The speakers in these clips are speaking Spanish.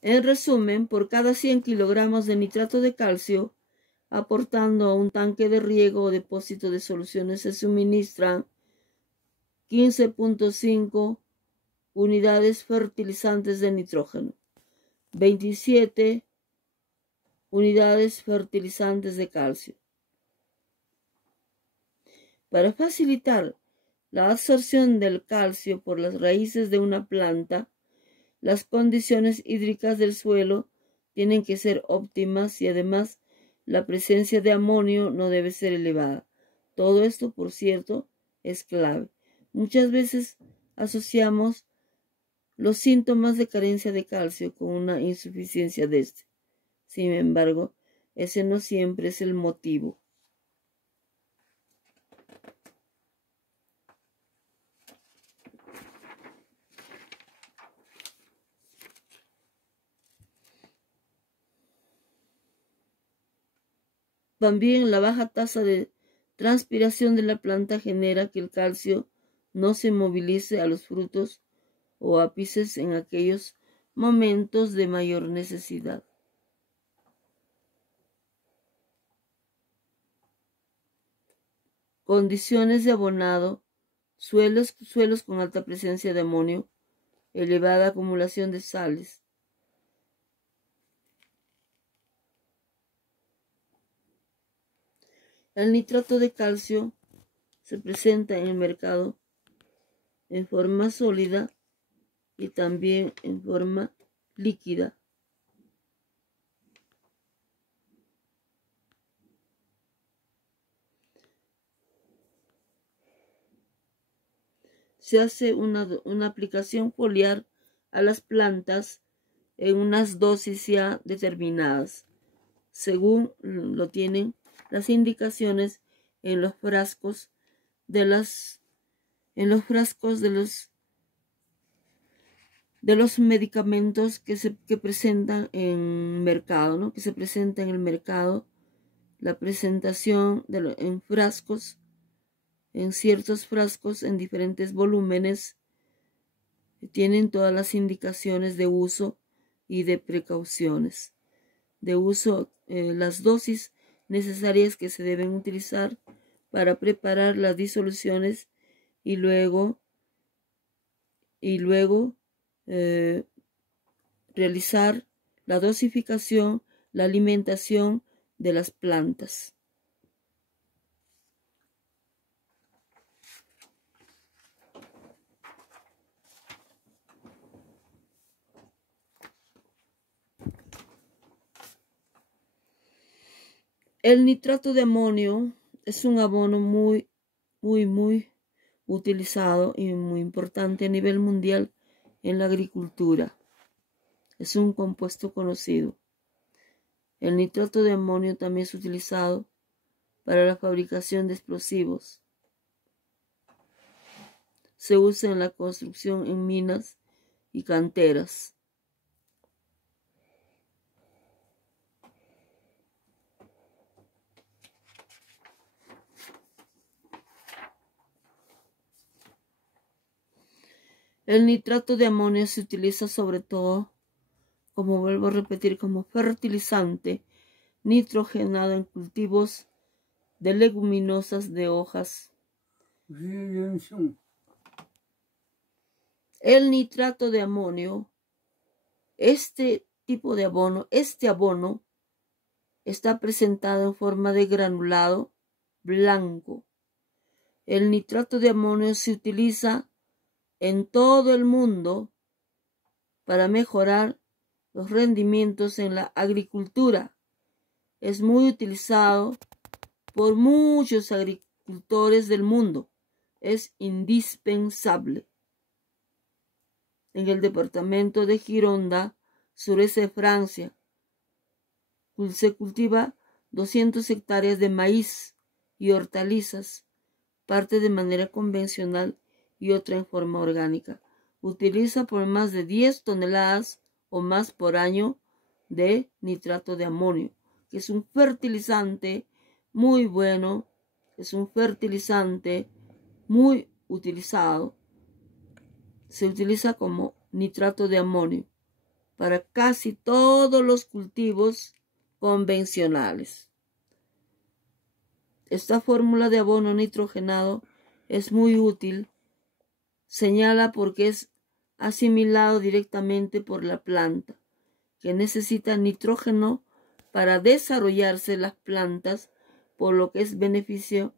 En resumen, por cada 100 kilogramos de nitrato de calcio, aportando a un tanque de riego o depósito de soluciones, se suministran 15.5 unidades fertilizantes de nitrógeno, 27 unidades fertilizantes de calcio. Para facilitar la absorción del calcio por las raíces de una planta, las condiciones hídricas del suelo tienen que ser óptimas y además la presencia de amonio no debe ser elevada. Todo esto, por cierto, es clave. Muchas veces asociamos los síntomas de carencia de calcio con una insuficiencia de este. Sin embargo, ese no siempre es el motivo. También la baja tasa de transpiración de la planta genera que el calcio no se movilice a los frutos o ápices en aquellos momentos de mayor necesidad. Condiciones de abonado: suelos con alta presencia de amonio, elevada acumulación de sales. El nitrato de calcio se presenta en el mercado en forma sólida y también en forma líquida. Se hace una aplicación foliar a las plantas en unas dosis ya determinadas, según lo tienen las indicaciones en los frascos de los medicamentos que presentan en mercado, ¿no? Que se presenta en el mercado, la presentación en frascos, en ciertos frascos en diferentes volúmenes, tienen todas las indicaciones de uso y de precauciones de uso, las dosis necesarias que se deben utilizar para preparar las disoluciones y luego realizar la dosificación, la alimentación de las plantas. El nitrato de amonio es un abono muy utilizado y muy importante a nivel mundial en la agricultura. Es un compuesto conocido. El nitrato de amonio también es utilizado para la fabricación de explosivos. Se usa en la construcción en minas y canteras. El nitrato de amonio se utiliza sobre todo, como vuelvo a repetir, como fertilizante nitrogenado en cultivos de leguminosas de hojas. El nitrato de amonio, este abono está presentado en forma de granulado blanco. El nitrato de amonio se utiliza en todo el mundo para mejorar los rendimientos en la agricultura. Es muy utilizado por muchos agricultores del mundo. Es indispensable. En el departamento de Gironda, sureste de Francia, se cultiva 200 hectáreas de maíz y hortalizas, parte de manera convencional y otra en forma orgánica. Utiliza por más de 10 toneladas o más por año de nitrato de amonio, que es un fertilizante muy bueno, es un fertilizante muy utilizado. Se utiliza como nitrato de amonio. para casi todos los cultivos convencionales. Esta fórmula de abono nitrogenado es muy útil, señala, porque es asimilado directamente por la planta, que necesita nitrógeno para desarrollarse las plantas, por lo que se beneficia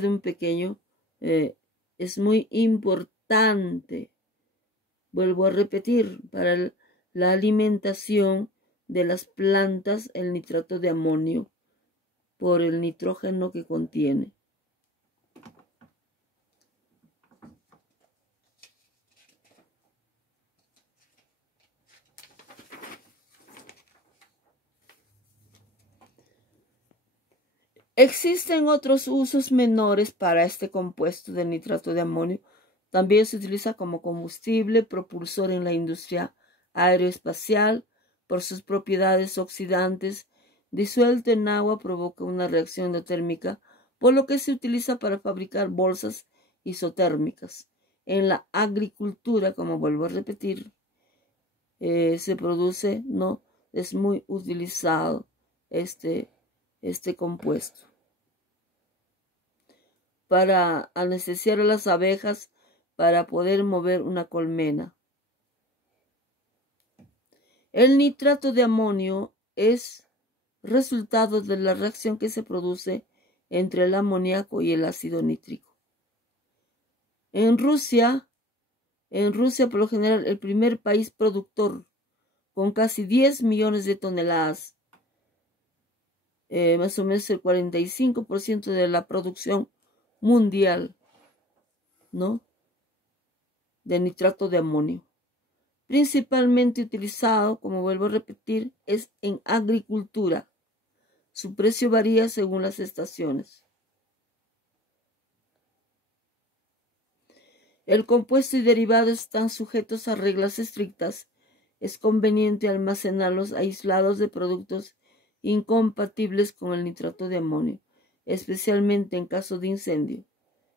de un pequeño. Es muy importante, vuelvo a repetir, para la alimentación de las plantas el nitrato de amonio, por el nitrógeno que contiene. Existen otros usos menores para este compuesto de nitrato de amonio. También se utiliza como combustible propulsor en la industria aeroespacial por sus propiedades oxidantes. Disuelto en agua provoca una reacción endotérmica, por lo que se utiliza para fabricar bolsas isotérmicas. En la agricultura, como vuelvo a repetir, se produce, no es muy utilizado este compuesto para anestesiar a las abejas para poder mover una colmena. El nitrato de amonio es resultado de la reacción que se produce entre el amoníaco y el ácido nítrico. En Rusia, por lo general, el primer país productor, con casi 10 millones de toneladas, más o menos el 45% de la producción mundial, ¿no?, de nitrato de amonio. Principalmente utilizado, como vuelvo a repetir, es en agricultura. Su precio varía según las estaciones. El compuesto y derivados están sujetos a reglas estrictas. Es conveniente almacenarlos aislados de productos incompatibles con el nitrato de amonio, especialmente en caso de incendio,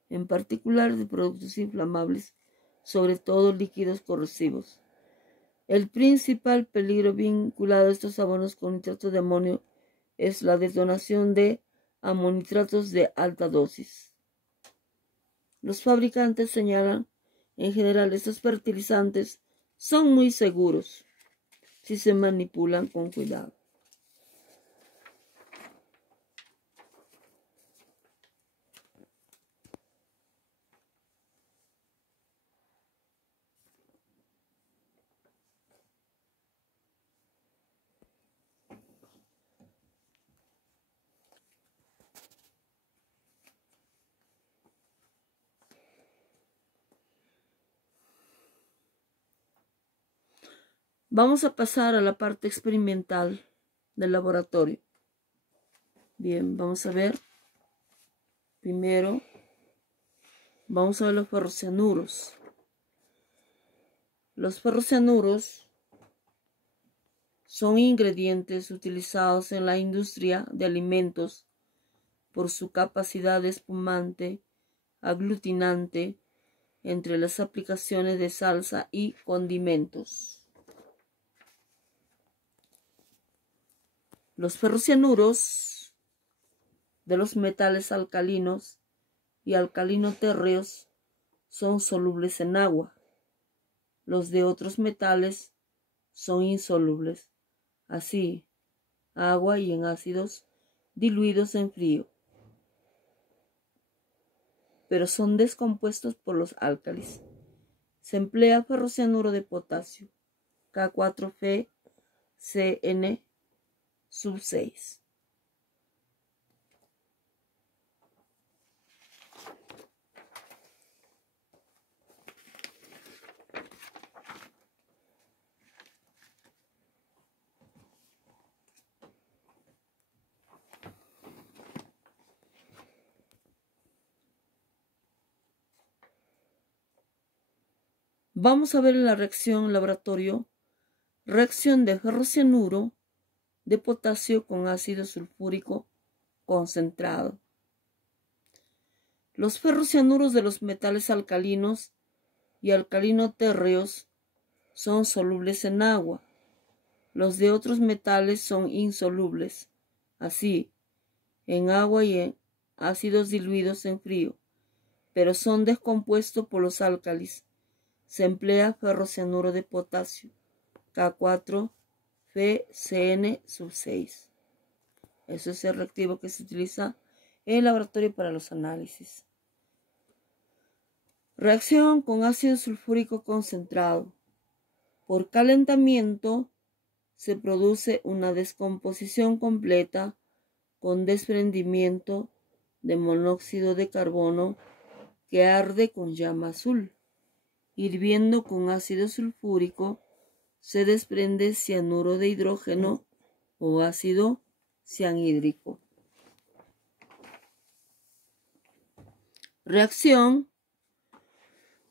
en particular de productos inflamables, sobre todo líquidos corrosivos. El principal peligro vinculado a estos abonos con nitrato de amonio es la detonación de amonitratos de alta dosis. Los fabricantes señalan, en general, estos fertilizantes son muy seguros si se manipulan con cuidado. Vamos a pasar a la parte experimental del laboratorio. Bien, vamos a ver. Primero, vamos a ver los ferrocianuros. Los ferrocianuros son ingredientes utilizados en la industria de alimentos por su capacidad espumante, aglutinante, entre las aplicaciones de salsa y condimentos. Los ferrocianuros de los metales alcalinos y alcalino-térreos son solubles en agua. Los de otros metales son insolubles, así agua y en ácidos diluidos en frío, pero son descompuestos por los álcalis. Se emplea ferrocianuro de potasio, K4FeCN sub 6. Vamos a ver la reacción en laboratorio. Reacción de ferrocianuro de potasio con ácido sulfúrico concentrado. Los ferrocianuros de los metales alcalinos y alcalino-térreos son solubles en agua. Los de otros metales son insolubles. Así, en agua y en ácidos diluidos en frío, pero son descompuestos por los álcalis. Se emplea ferrocianuro de potasio, K4FeCN6. Eso es el reactivo que se utiliza en el laboratorio para los análisis. Reacción con ácido sulfúrico concentrado. Por calentamiento se produce una descomposición completa con desprendimiento de monóxido de carbono que arde con llama azul. Hirviendo con ácido sulfúrico se desprende cianuro de hidrógeno o ácido cianhídrico. Reacción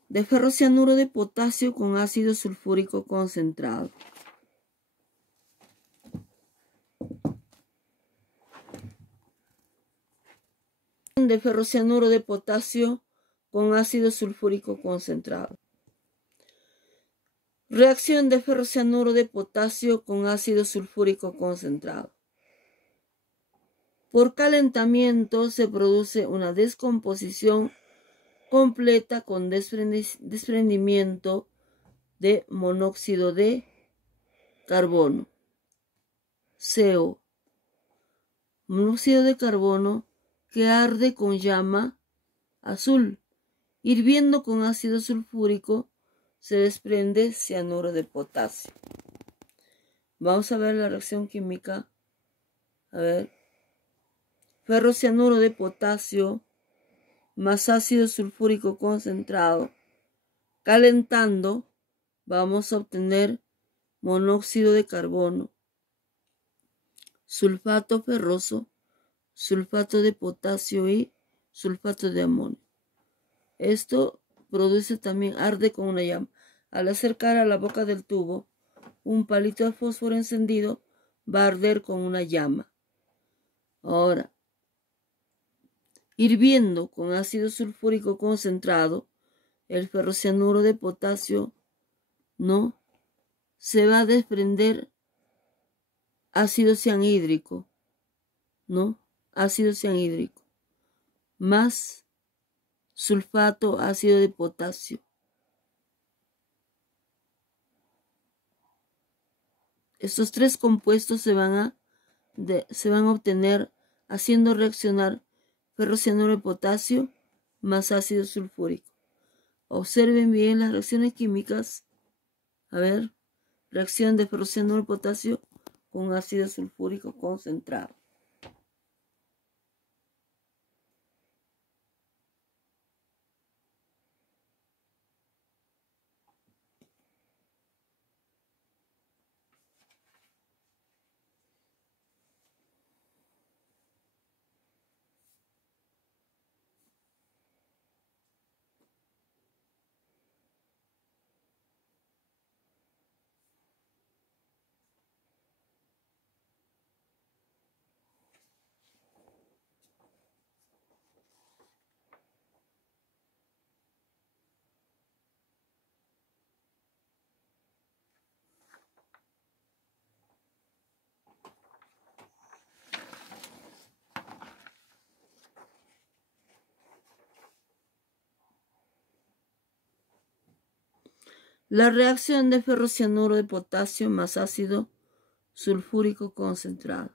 de ferrocianuro de potasio con ácido sulfúrico concentrado. De ferrocianuro de potasio con ácido sulfúrico concentrado. Reacción de ferrocianuro de potasio con ácido sulfúrico concentrado. Por calentamiento se produce una descomposición completa con desprendimiento de monóxido de carbono, CO. Monóxido de carbono que arde con llama azul. Hirviendo con ácido sulfúrico se desprende cianuro de potasio. Vamos a ver la reacción química. A ver. Ferrocianuro de potasio más ácido sulfúrico concentrado. Calentando vamos a obtener monóxido de carbono, sulfato ferroso, sulfato de potasio y sulfato de amonio. Esto produce también, arde con una llama. Al acercar a la boca del tubo, un palito de fósforo encendido va a arder con una llama. Ahora, hirviendo con ácido sulfúrico concentrado, el ferrocianuro de potasio no se va a desprender ácido cianhídrico, ¿no? Ácido cianhídrico más sulfato ácido de potasio. Estos tres compuestos se van a obtener haciendo reaccionar ferrocianuro de potasio más ácido sulfúrico. Observen bien las reacciones químicas. A ver, reacción de ferrocianuro de potasio con ácido sulfúrico concentrado. La reacción de ferrocianuro de potasio más ácido sulfúrico concentrado.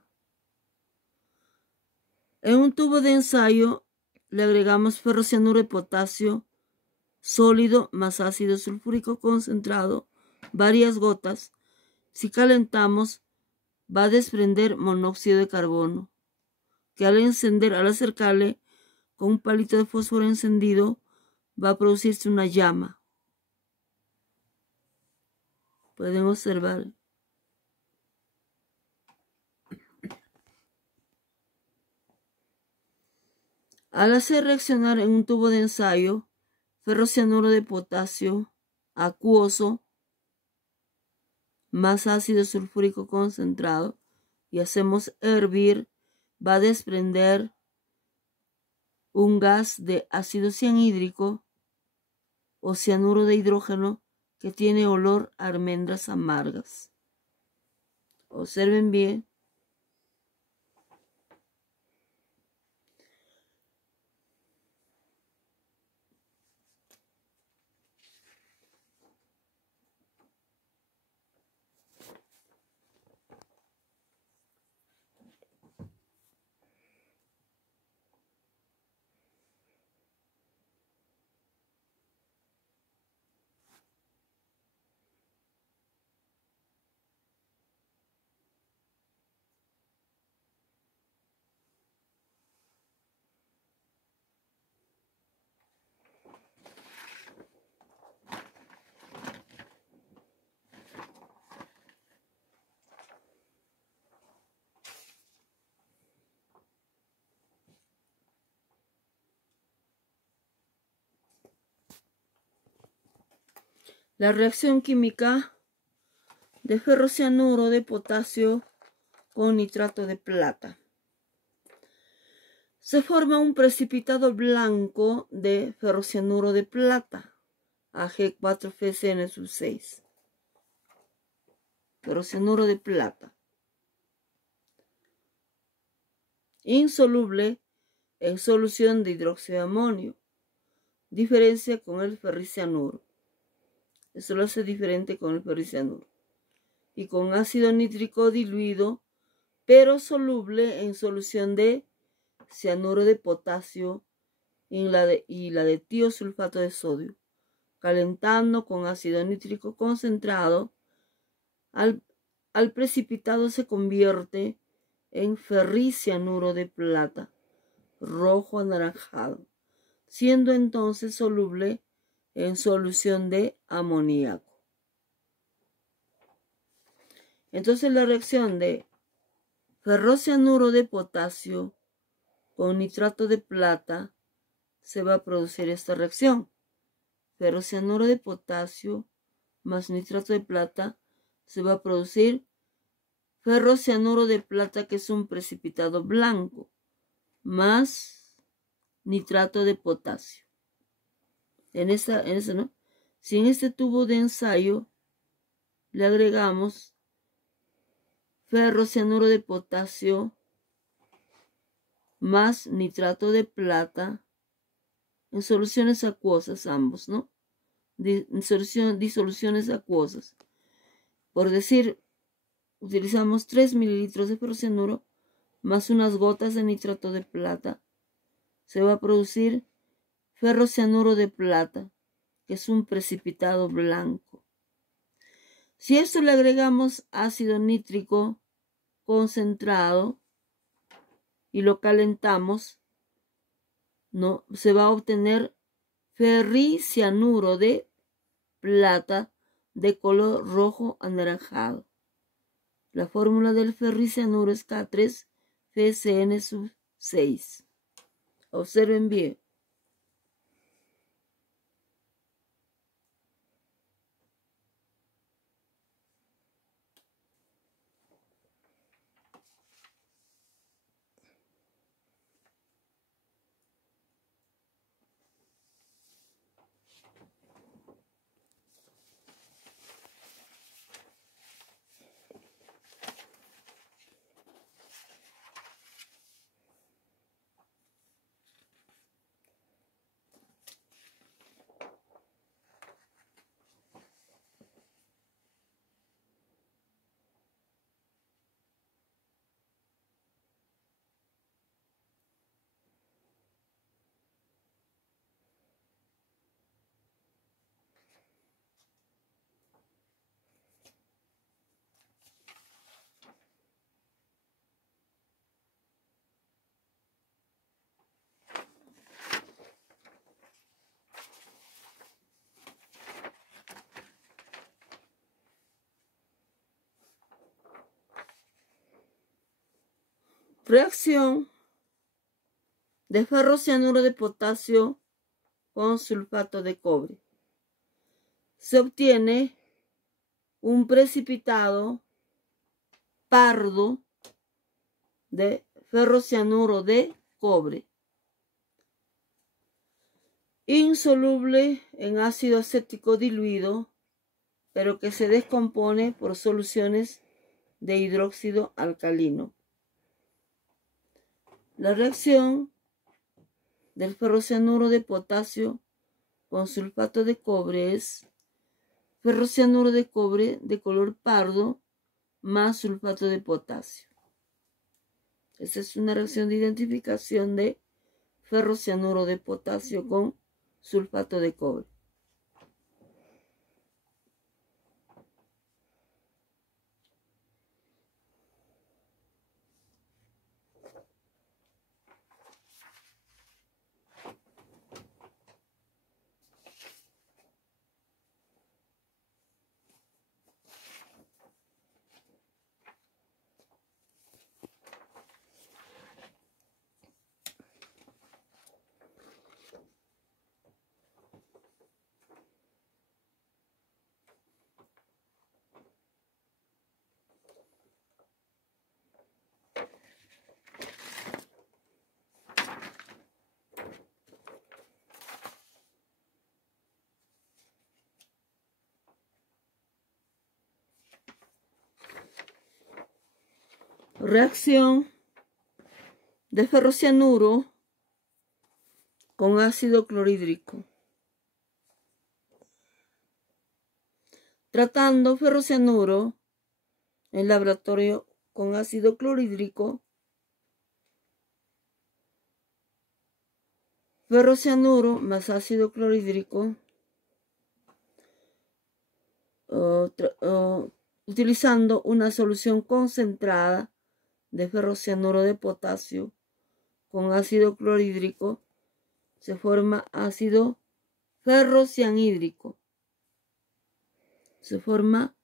En un tubo de ensayo le agregamos ferrocianuro de potasio sólido más ácido sulfúrico concentrado, varias gotas. Si calentamos, va a desprender monóxido de carbono, que al acercarle con un palito de fósforo encendido, va a producirse una llama. Pueden observar. Al hacer reaccionar en un tubo de ensayo ferrocianuro de potasio acuoso más ácido sulfúrico concentrado y hacemos hervir, va a desprender un gas de ácido cianhídrico o cianuro de hidrógeno que tiene olor a almendras amargas. Observen bien. La reacción química de ferrocianuro de potasio con nitrato de plata. Se forma un precipitado blanco de ferrocianuro de plata, Ag4FeCN6. Ferrocianuro de plata. Insoluble en solución de hidróxido de amonio. Diferencia con el ferricianuro. Eso lo hace diferente con el ferricianuro. Y con ácido nítrico diluido, pero soluble en solución de cianuro de potasio y la de tiosulfato de sodio. Calentando con ácido nítrico concentrado, al precipitado se convierte en ferricianuro de plata, rojo anaranjado, siendo entonces soluble en solución de amoníaco. Entonces la reacción de ferrocianuro de potasio con nitrato de plata se va a producir esta reacción. Ferrocianuro de potasio más nitrato de plata se va a producir ferrocianuro de plata, que es un precipitado blanco, más nitrato de potasio. ¿No? Si en este tubo de ensayo le agregamos ferrocianuro de potasio más nitrato de plata en soluciones acuosas ambos, ¿no? Disoluciones acuosas. Por decir, utilizamos 3 mililitros de ferrocianuro más unas gotas de nitrato de plata. Se va a producir ferrocianuro de plata, que es un precipitado blanco. Si a esto le agregamos ácido nítrico concentrado y lo calentamos, ¿no? Se va a obtener ferricianuro de plata de color rojo anaranjado. La fórmula del ferricianuro es K3FeCN6. Observen bien. Reacción de ferrocianuro de potasio con sulfato de cobre. Se obtiene un precipitado pardo de ferrocianuro de cobre, insoluble en ácido acético diluido, pero que se descompone por soluciones de hidróxido alcalino. La reacción del ferrocianuro de potasio con sulfato de cobre es ferrocianuro de cobre de color pardo más sulfato de potasio. Esa es una reacción de identificación de ferrocianuro de potasio con sulfato de cobre. Reacción de ferrocianuro con ácido clorhídrico. Tratando ferrocianuro en laboratorio con ácido clorhídrico, ferrocianuro más ácido clorhídrico, utilizando una solución concentrada de ferrocianuro de potasio con ácido clorhídrico, se forma ácido ferrocianhídrico. Se forma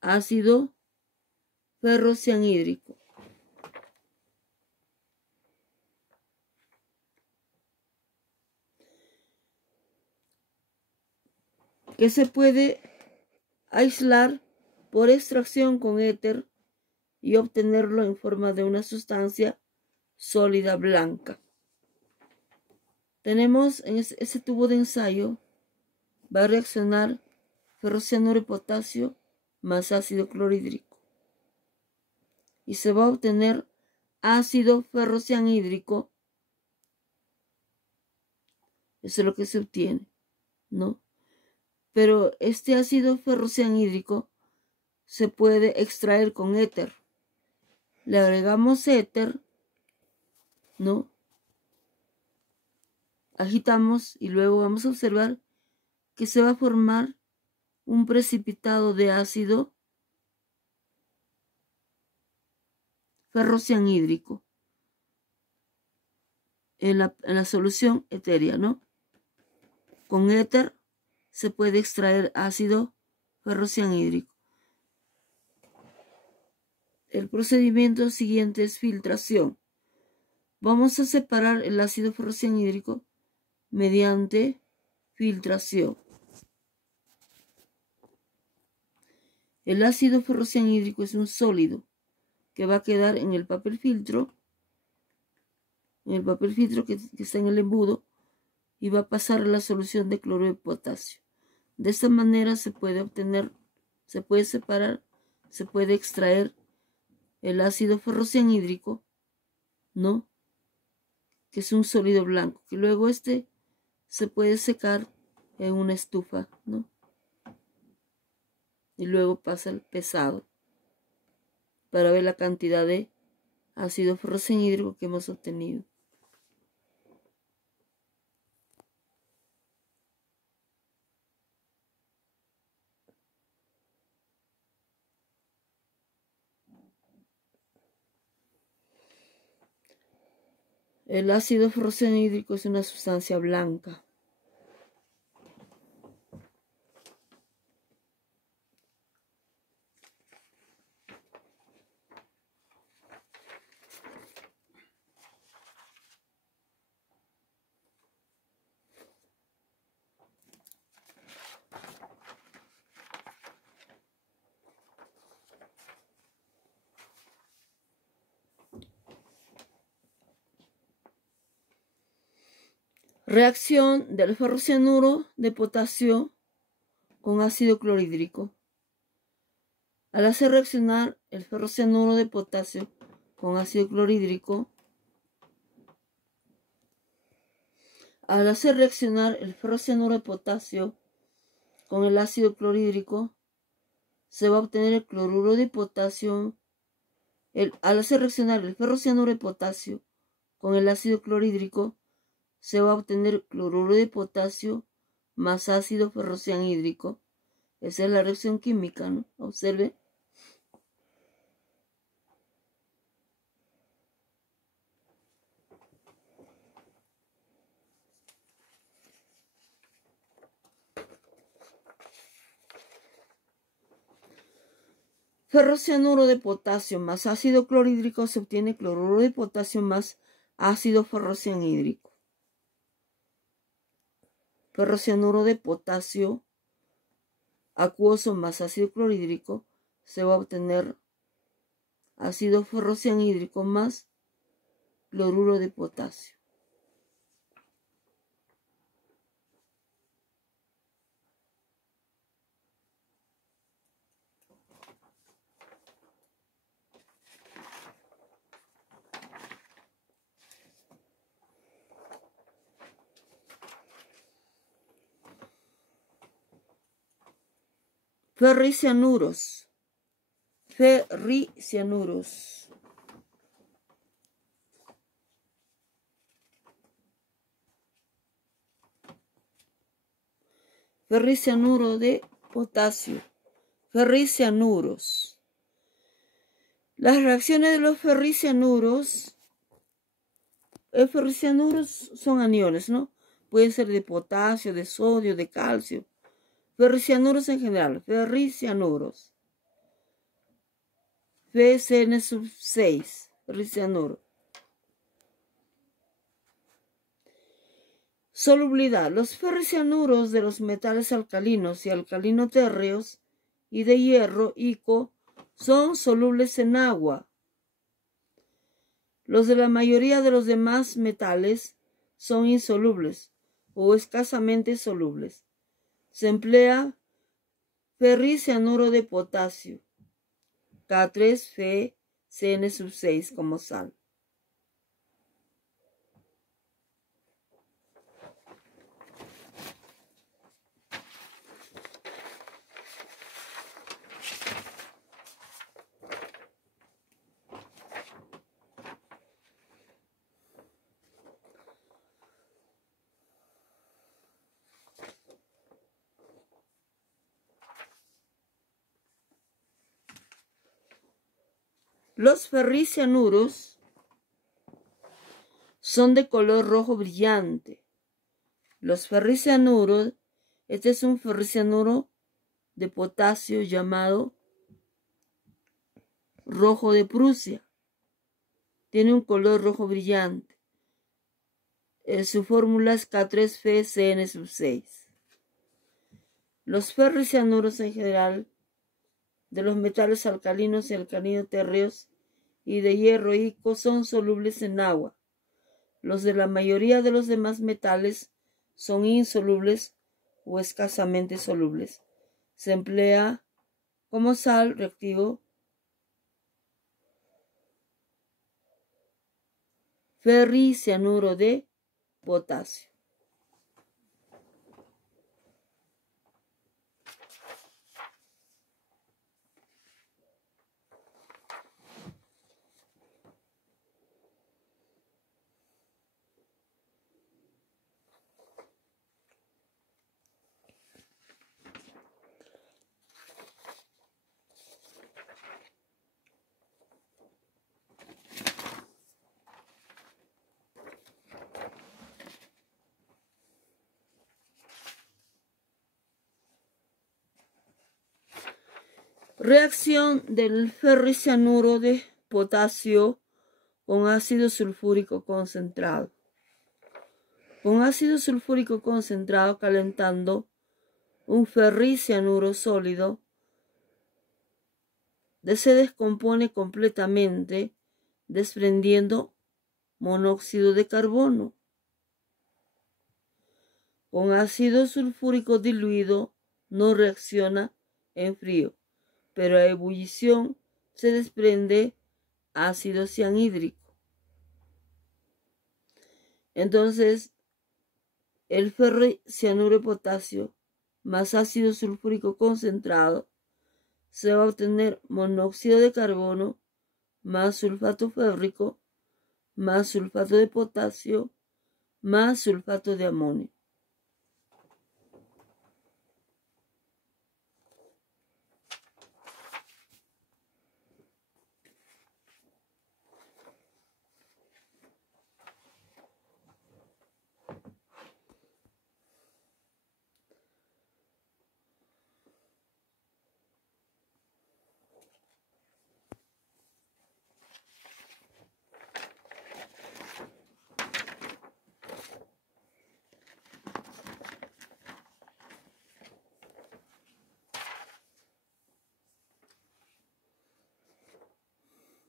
ácido ferrocianhídrico. Que se puede aislar por extracción con éter y obtenerlo en forma de una sustancia sólida blanca. Tenemos en ese tubo de ensayo, va a reaccionar ferrocianuro de potasio más ácido clorhídrico. Y se va a obtener ácido ferrocianhídrico. Eso es lo que se obtiene, ¿no? Pero este ácido ferrocianhídrico se puede extraer con éter. Le agregamos éter, ¿no? Agitamos y luego vamos a observar que se va a formar un precipitado de ácido ferrocianhídrico en la solución etérea, ¿no? Con éter se puede extraer ácido ferrocianhídrico. El procedimiento siguiente es filtración. Vamos a separar el ácido ferrocianhídrico mediante filtración. El ácido ferrocianhídrico es un sólido que va a quedar en el papel filtro, que está en el embudo, y va a pasar a la solución de cloruro de potasio. De esta manera se puede obtener, se puede separar, se puede extraer el ácido ferrocianhídrico, ¿no? Que es un sólido blanco, que luego se puede secar en una estufa, ¿no? Y luego pasa el pesado para ver la cantidad de ácido ferrocianhídrico que hemos obtenido. El ácido ferrocianhídrico es una sustancia blanca. Reacción del ferrocianuro de potasio con ácido clorhídrico. Al hacer reaccionar el ferrocianuro de potasio con ácido clorhídrico, con el ácido clorhídrico, se va a obtener el cloruro de potasio. Al hacer reaccionar el ferrocianuro de potasio con el ácido clorhídrico, se va a obtener cloruro de potasio más ácido ferrocianhídrico. Esa es la reacción química, ¿no? Observe. Ferrocianuro de potasio más ácido clorhídrico, se obtiene cloruro de potasio más ácido ferrocianhídrico. Ferrocianuro de potasio acuoso más ácido clorhídrico, se va a obtener ácido ferrocianhídrico más cloruro de potasio. Ferricianuros. Ferricianuro de potasio. Ferricianuros. Las reacciones de los ferricianuros son aniones, ¿no? Pueden ser de potasio, de sodio, de calcio. Ferricianuros en general, ferricianuros. FeCN6, ferricianuro. Solubilidad. Los ferricianuros de los metales alcalinos y alcalino-térreos y de hierro, ICO, son solubles en agua. Los de la mayoría de los demás metales son insolubles o escasamente solubles. Se emplea ferricianuro de potasio, K3FeCN6 como sal. Los ferricianuros son de color rojo brillante. Los ferricianuros, este es un ferricianuro de potasio llamado rojo de Prusia. Tiene un color rojo brillante. Su fórmula es K3FeCN6. Los ferricianuros en general de los metales alcalinos y alcalino-térreos y de hierro ICO son solubles en agua. Los de la mayoría de los demás metales son insolubles o escasamente solubles. Se emplea como sal reactivo ferricianuro de potasio. Reacción del ferricianuro de potasio con ácido sulfúrico concentrado. Con ácido sulfúrico concentrado calentando un ferricianuro sólido se descompone completamente desprendiendo monóxido de carbono. Con ácido sulfúrico diluido no reacciona en frío. pero a ebullición se desprende ácido cianhídrico. Entonces, el ferricianuro de potasio más ácido sulfúrico concentrado se va a obtener monóxido de carbono más sulfato férrico más sulfato de potasio más sulfato de amonio.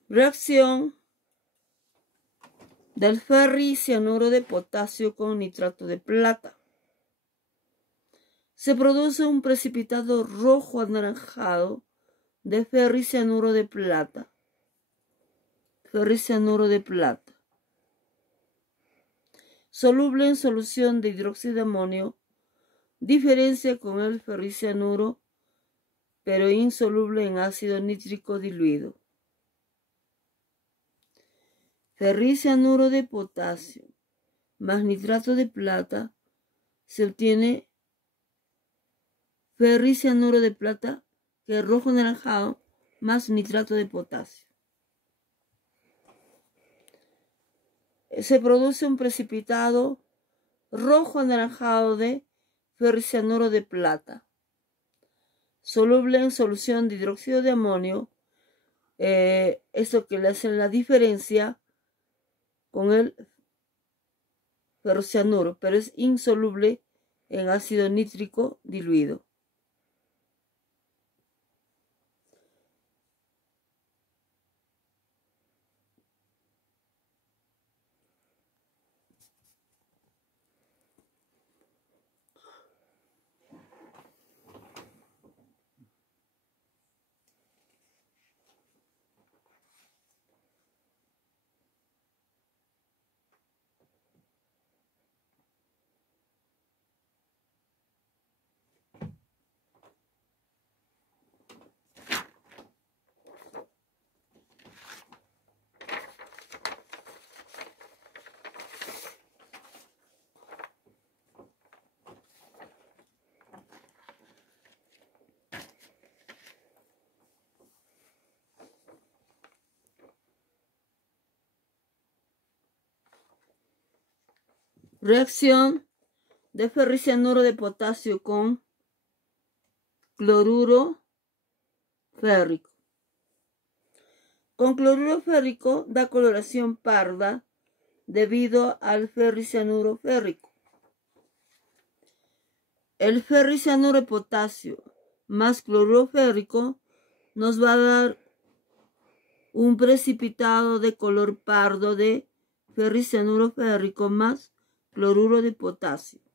Reacción del ferricianuro de potasio con nitrato de plata. Se produce un precipitado rojo anaranjado de ferricianuro de plata. Ferricianuro de plata. Soluble en solución de hidróxido de amonio. Diferencia con el ferricianuro, pero insoluble en ácido nítrico diluido. Ferricianuro de potasio más nitrato de plata, se obtiene ferricianuro de plata, que es rojo anaranjado, más nitrato de potasio. Se produce un precipitado rojo anaranjado de ferricianuro de plata, soluble en solución de hidróxido de amonio. Esto que le hace la diferencia con el ferrocianuro, pero es insoluble en ácido nítrico diluido. Reacción de ferricianuro de potasio con cloruro férrico. Con cloruro férrico da coloración parda debido al ferricianuro férrico. El ferricianuro de potasio más cloruro férrico nos va a dar un precipitado de color pardo de ferricianuro férrico más cloruro de potasio.